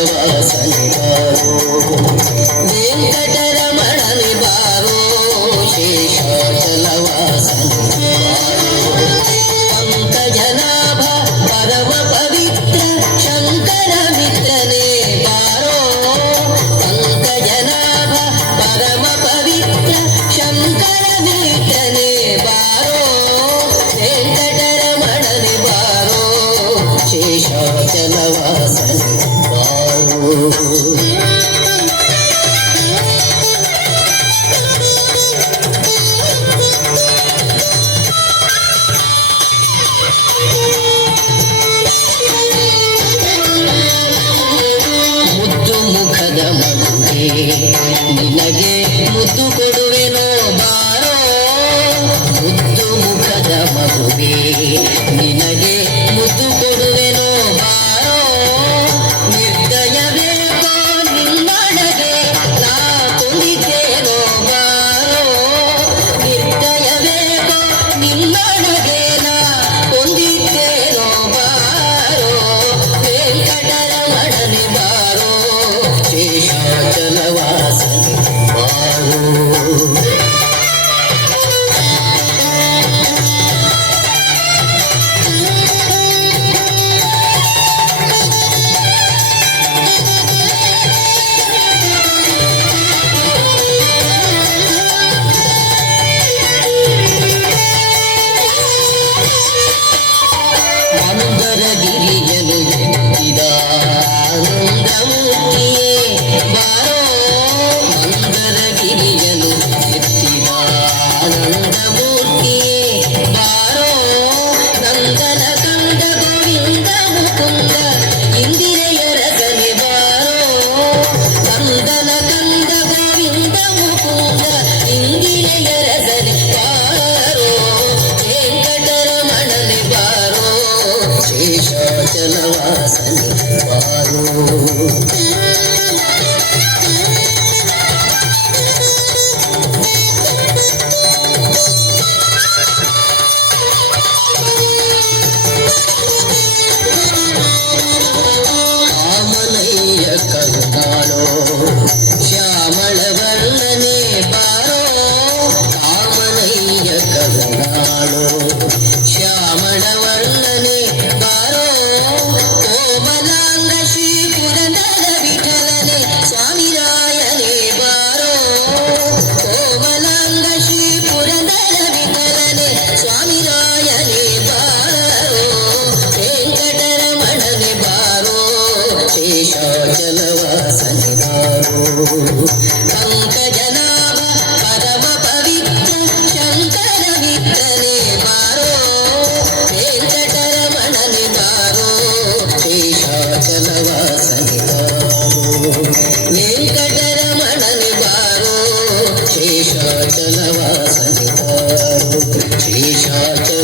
ಶೇಷಾಚಲವಾಸನೆ ಬಾರೋ ವೆಂಕಟರಮಣನೆ ಬಾರೋ ಶೇಷಾಚಲವಾಸನೆ ಬಾರೋ ಪಂಕಜನಾಭ ಪರಮ ಪವಿತ್ರ ಶಂಕರ ಮಿತ್ರನೇ ಬಾರೋ ಪಂಕಜನಾಭ ಪರಮ ಪವಿತ್ರ ಶಂಕರ ಮಿತ್ರನೇ ಬಾರೋ ವೆಂಕಟರಮಣನೆ ಬಾರೋ ಶೇಷಾಚಲವಾಸನೆ ಬಾರೋ ಮುದ್ದು ಮುಖದ ಮಗುವೆ ನಿನಗೆ ಮುದ್ದು ಕೊಡುವೆನೋ ಬಾರೋ ಮುದ್ದು ಮುಖದ ಮಗುವೆ ನಿನಗೆ ಮುದ್ದು ಕೊಡುವೆನೋ ಬಾರೋ ನಿರ್ದಯವೇಕೋ ನಿನ್ನೊಳಗೆ ನಾ ಕೊಂಡಿದ್ದೇನೋ ಬಾರೋ ನಿರ್ದಯವೇಕೋ ನಿನ್ನೊಳಗೆ ನಾ ಕೊಂಡಿದ್ದೇನೋ ಬಾರೋ ವೆಂಕಟರಮಣನೆ ಬಾರೋ ಶೇಷಾಚಲವಾಸನೆ ಬಾರೋ ಮಂದರಗಿರಿಯನು ಎತ್ತಿದ ಆನಂದಮೂರ್ತಿಯೇ ಬಾರೋ ಮಂದರಗಿರಿಯನು ಎತ್ತಿದ ಆನಂದಮೂರ್ತಿಯೇ ಬಾರೋ ನಂದನ ಕಂದ ಗೋವಿಂದ ಮುಕುಂದ ಇಂದಿರೆಯ ರಸನೆ ಬಾರೋ ನಂದನ ಕಂದ ಗೋವಿಂದ ಮುಕುಂದ ಇಂದಿರೆಯ ರಸನೆ ಬಾರೋ ವೆಂಕಟರಮಣನೆ ಬಾರೋ ಶೇಷಾಚಲವಾಸನೆ ಬಾರೋ ಆಮನಯ್ಯ ಕರುಣಾಳೋ ಶ್ಯಾಮಳ ವರ್ಣನೆ ಬಾರೋ ಆಮನಯ್ಯ ಕರುಣಾಳೋ ಶ್ಯಾಮಳ ವರ್ಣನೆ ಬಾರೋ ಕೋಮಲಾಂಗ ಶ್ರೀ ಪುರಂದರ ವಿಠಲನೆ ಸ್ವಾಮಿರಾಯನೇ ಬಾರೋ ಕೋಮಲಾಂಗ ಶ್ರೀ ಪುರಂದರ ವಿಠಲನೆ ಸ್ವಾಮಿರಾಯನೇ ಬಾರೋ ವೆಂಕಟರಮಣನೆ ಬಾರೋ ಶೇಷಾಚಲವಾಸನೆ ಬಾರೋ ಪಂಕಜನಾಭ ಪರಮ ಪವಿತ್ರ ಶಂಕರ ಮಿತ್ರನೇ ಬಾರೋ ವೆಂಕಟರಮಣನೆ ಬಾರೋ ಶೇಷಾಚಲವಾಸನೆ ಬಾರೋ ವೆಂಕಟರಮಣನೆ ಬಾರೋ ಶೇಷಾಚಲವಾಸನೆ ಬಾರೋ ಶೇಷಾಚಲ